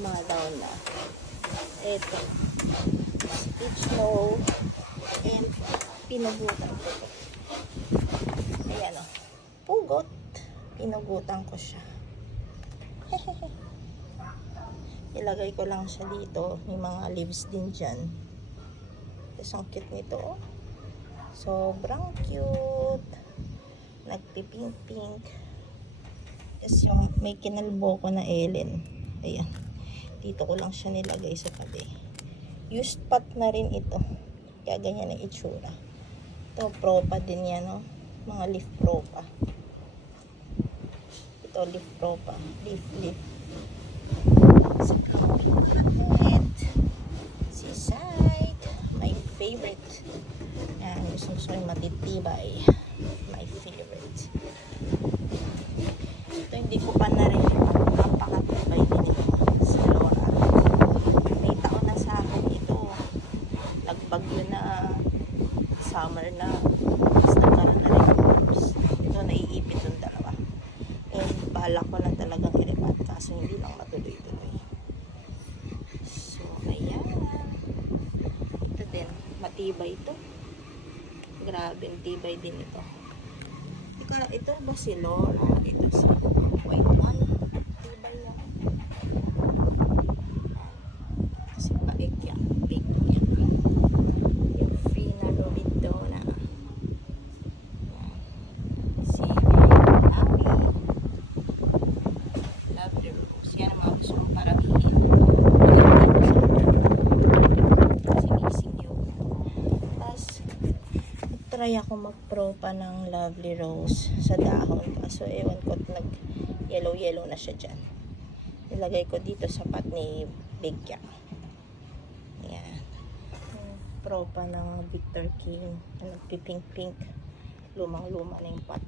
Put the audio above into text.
Dumadaon na. Ito. Speech no. And pinugutan ko. Ayan o. Pugot. Pinugutan ko siya. Ilagay ko lang siya dito. May mga leaves din dyan. Tapos ang cute nito. Oh. Sobrang cute. Nagpipink-pink. Tapos yung may kinalbo ko na Ellen. Ayan. Dito ko lang siya nilagay sa tabi. Used pot na rin ito. Kaya ganyan ang itsura. Ito, propa din yan, no? Mga leaf propa. Ito, leaf propa. Leaf. Sa pink. Seaside. My favorite. Yan, gusto yung matitibay. My favorite. Ito, hindi ko pa na-review. Napakatibay din ito. Sa Lora. May taon na sa akin ito. Nagbagyo na summer na. Tapos nagkaroon na rin ng worms. Ito, naiipit yung dalawa. And balak ko na talagang iripat. Kaso hindi lang matuloy-tuloy. So, ayan. Ito din. Matibay ito. Grabe, tibay din ito. Ito ba si Lora? Ito si white one. Tibay yan. Si Paekya. Yung Fina Robidona. Si Abby. Lovely Rose. Yan ang mga gusto kong paramihin. Sinising yun. Tapos, try ako magpropa ng Lovely Rose sa dahon. Kaso ewan ko, nag yellow na siya dyan. Nilagay ko dito sa pot ni Big Yak. Ayan. Propa ng Victor King. Nagpipink-pink. Lumang-luma na yung pot.